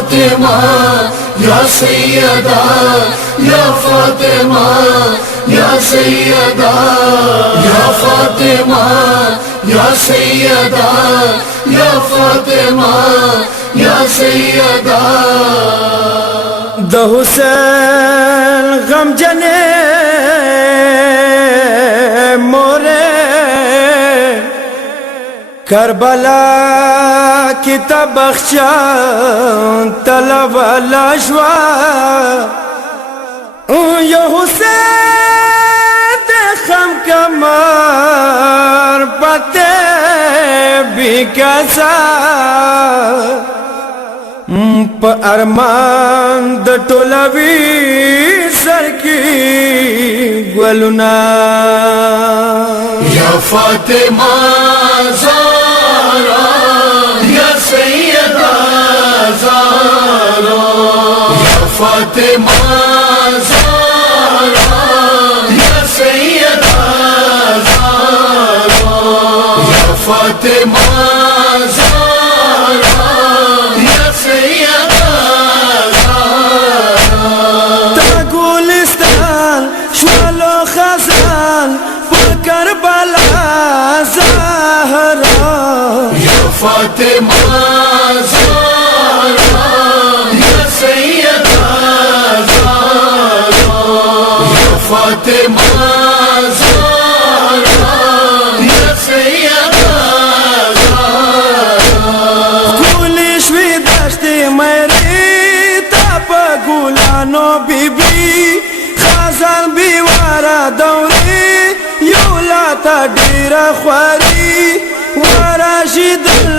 फातिमा या सैयदा या फातिमा या सैयदा या फातिमा या सैयदा या फातिमा या सैयदा। द हुसैन गम जने मोरे करबला की तबख्शा तलब लाशवा यो हुसैन देखम कमर पते भी कैसा प अरमान द टोलवी सर की गुलना या फातिमा ज़हरा या सैयदा ज़हरा या फातिमा ज़हरा या सैयदा ज़हरा या फातिमा ज़हरा या सैयदा ज़हरा। गुलिस्तान शवालो खजान करबला ज़हरा या फातिमा ज़हरा या सैयदा ज़हरा या फातिमा ज़हरा या सैयदा ज़हरा। गुलिश भी दश्ते मेरे ताप गुलानो बीबी खजान भी वारा दौरे योलाता डेरा ख्वारी वराशिदल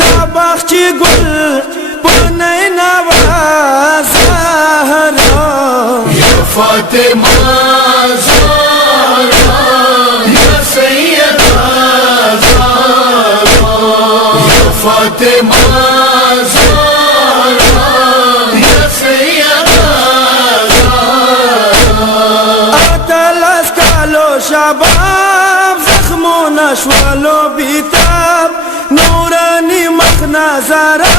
ताबाखची गुल पनई नवाज़हरा या फातिमा ज़हरा या सैयदा ज़हरा या फातिमा ज़हरा या सैयदा ज़हरा। अतलस कालो शबाब जख्मो नशवालो बीताब नूरानी मखना जरा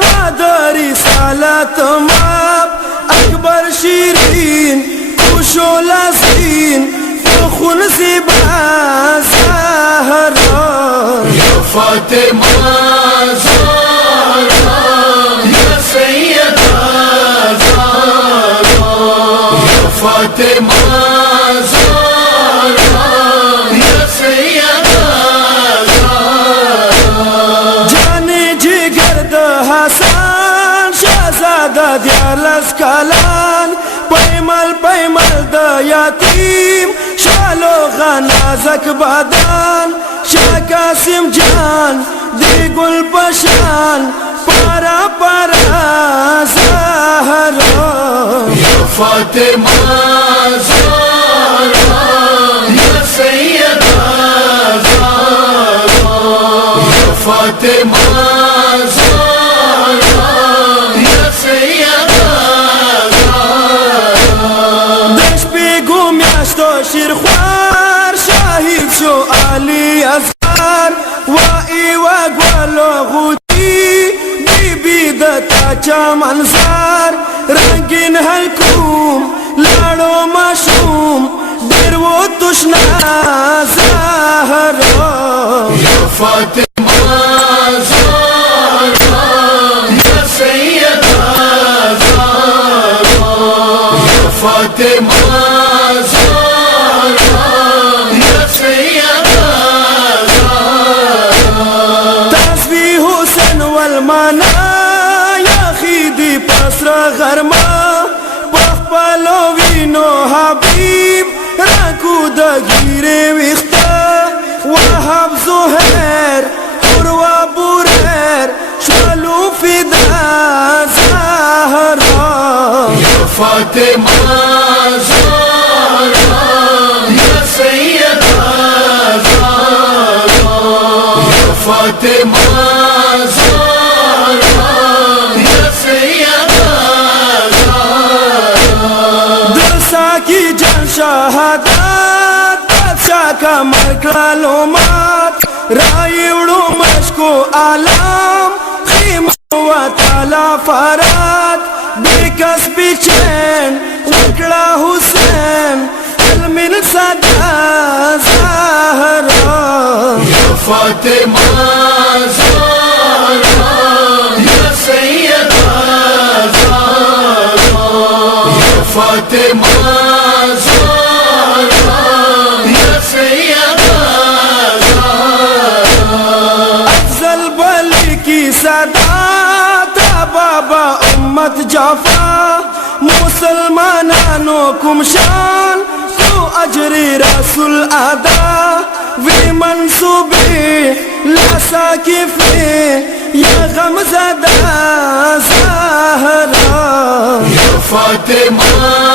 वादरी सालत माप अकबर शीरीन खुशो लजीन खुन ज़िबा ज़हरा या फातिमा ज़हरा या सैयदा ज़हरा या फातिमा ज़हरा या सैयदा ज़हरा। जाने जिगर द हसन शहजादा दियालस कलान पैमल पैमल द यतीम शालो गनाजक बदान शाह कासिम जान दी गुल पशान पारा पारा ज़हरा या फातिमा ज़हरा या सैयदा ज़हरा या फातिमा ज़हरा या सैयदा ज़हरा। दश पे गुम्यास्तो शिरख्वार शाहिद शो आली असगार वाई वगवलो गुती बीबी दता चा मंजार रंगीन हलकूम लाड़ो मशूम दिरवो तुष्ना ज़हरा या फातिमा ज़हरा या सैयदा ज़हरा या फातिमा ज़हरा या सैयदा ज़हरा। तस्बीह हुसैन वल मना या खीदी पसरा गरमा पखपलो विनो हबीब राकू द गिरे विख्ता वहब ज़ुहैर उर्वा बुरैर शलू फिदा ज़हरा या फातिमा ज़हरा या सैयदा ज़हरा या फातिमा ज़हरा या सैयदा ज़हरा। दरसा की जन शहादत बादशाह का मकरालोमात रायुड़ो मशको आलाम खीम वता والا فرات بکس بچین وکڑا حسین علم صدا زہرا یا فاطمہ زہرا یا سیدہ زہرا یا فاطمہ زہرا یا سیدہ زہرا افضل بلی کی صدا تا بابا امت جعفر مسلمانانو کم شان کو اجری رسول ادا وی منصوبی لاسا کفی یا غمزدہ زہرا یا فاطمہ